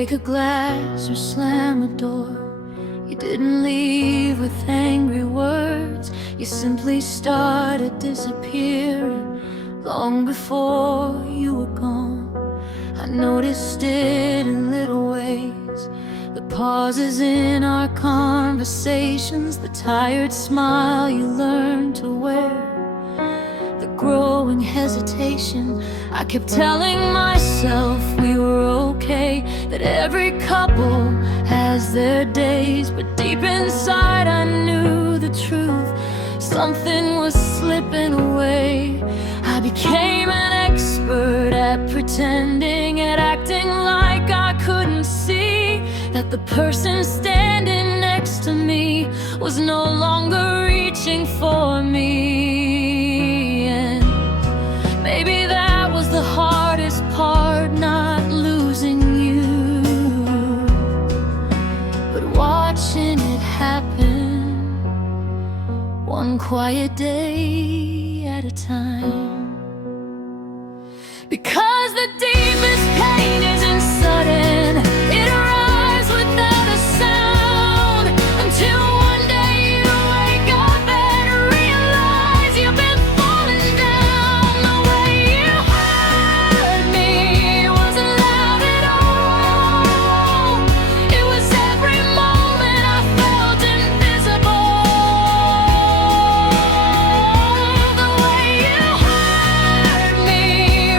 break a glass or slam a door. You didn't leave with angry words. You simply started disappearing long before you were gone. I noticed it in little ways, the pauses in our conversations, the tired smile you learned to wear, the growing hesitation. I kept telling myself we were okay, that every couple has their days. But deep inside I knew the truth, something was slipping away. I became an expert at pretending, at acting like I couldn't see that the person standing next to me was no longer reaching for me. And maybe that was the hardest part, not losing you, but watching it happen one quiet day at a time. Because the deepest pain isn't sudden, it arrives without a sound, until one day you wake up and realize you've been falling down. The way you hurt me wasn't loud at all. It was every moment I felt invisible. The way you hurt me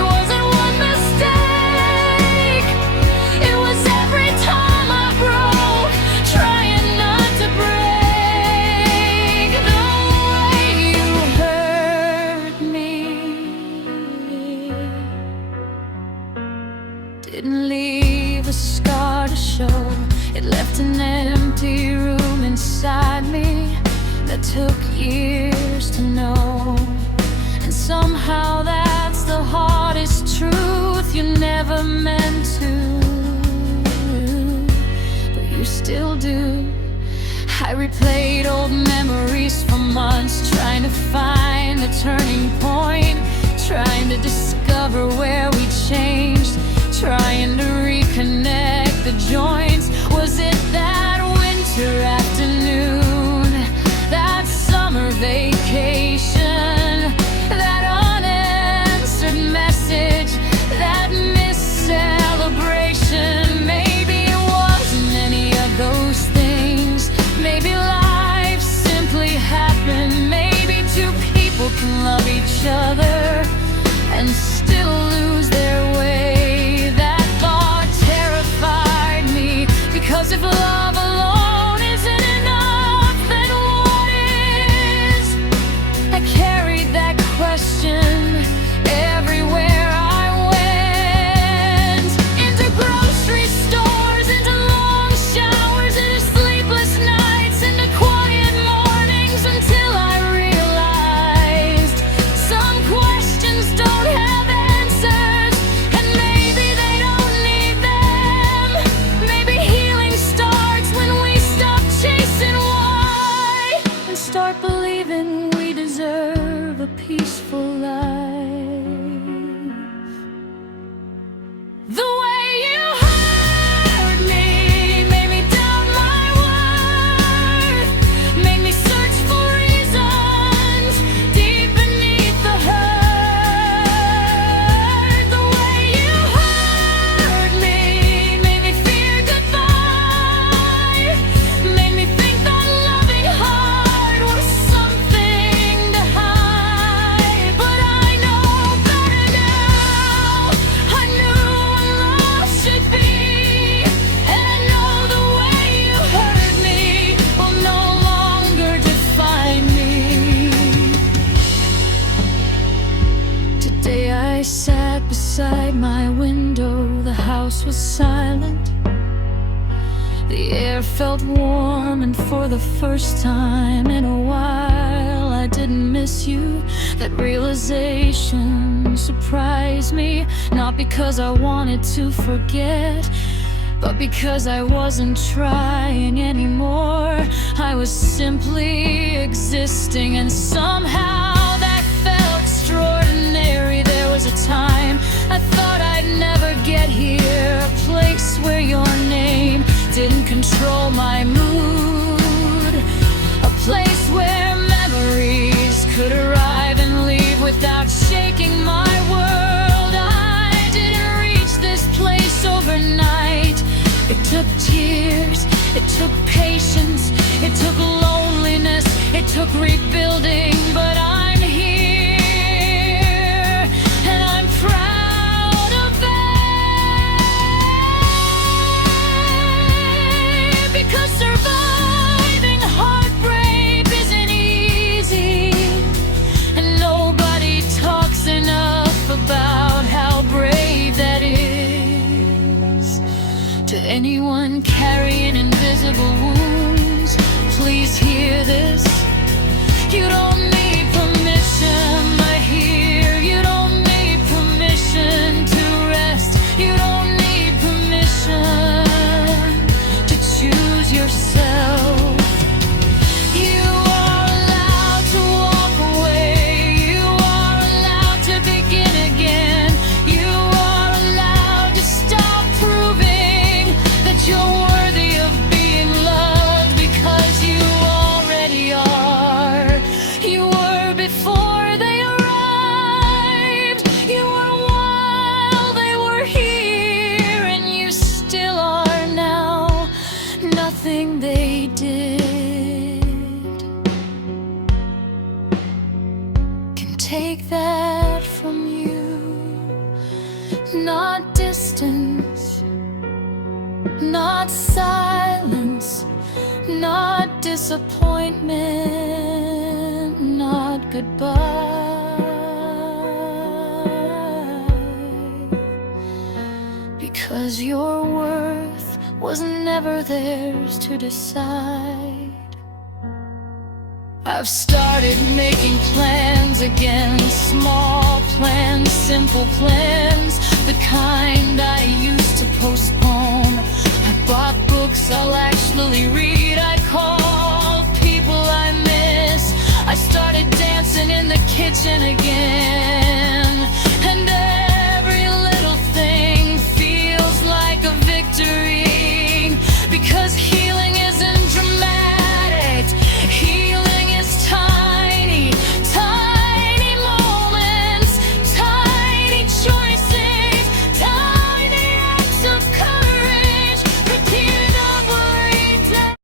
wasn't one mistake. It was every time I broke, trying not to break. The way you hurt me didn't leave a scar to show. It left an empty room inside me that took years to know. And somehow that's the hardest truth you never meant to, but you still do. I replayed old memories for months, trying to find the turning point, trying to discover where we changed, trying to reconnect the joints. Was it that winter afternoon, that summer vacation, that unanswered message, that missed celebration? Maybe it wasn't any of those things. Maybe life simply happened. Maybe two people can love each other and still lose their way. That thought terrified me, because if love alone isn't enough, then what is? I carried that question everywhere I went, into grocery stores, into long showers, into sleepless nights, into quiet mornings, until I realized some questions don't have answers, and maybe they don't need them. Maybe healing starts when we stop chasing why and start believing we deserve a peaceful life. The way you hurt me made me doubt my worth, made me search for reasons deep beneath the hurt. The way you hurt me made me fear goodbye, made me think that loving hard was something to hide. But I know better now. I knew what love should be, and I know the way you hurt me will no longer define me. Today I sat beside my window. The house was silent. The air felt warm, and for the first time in a while, I didn't miss you. That realization surprised me, not because I wanted to forget, but because I wasn't trying anymore. I was simply existing, and somehow that felt extraordinary. There was a time I thought I'd never get here, a place where you're didn't control my mood. A place where memories could arrive and leave without shaking my world. I didn't reach this place overnight. It took tears, it took patience, it took loneliness, it took rebuilding, but I'm here, and I'm proud of it, because surviving heartbreak isn't easy, and nobody talks enough about how brave that is. To anyone carrying invisible wounds, please hear this. You don't need permission to hear. You don't need permission to rest. You don't need permission to choose yourself. You are allowed to walk away. You are allowed to begin again. You are allowed to stop proving that you're worthy of being loved, because you already are. You were before they arrived. You were while they were here, and you still are now. Nothing they did can take that from you. Not distance, not silence, not disappointment, not goodbye, because your worth was never theirs to decide. I've started making plans again, small plans, simple plans, the kind I used to postpone. I bought books I'll actually read. I called people I miss. I started dancing in the kitchen again.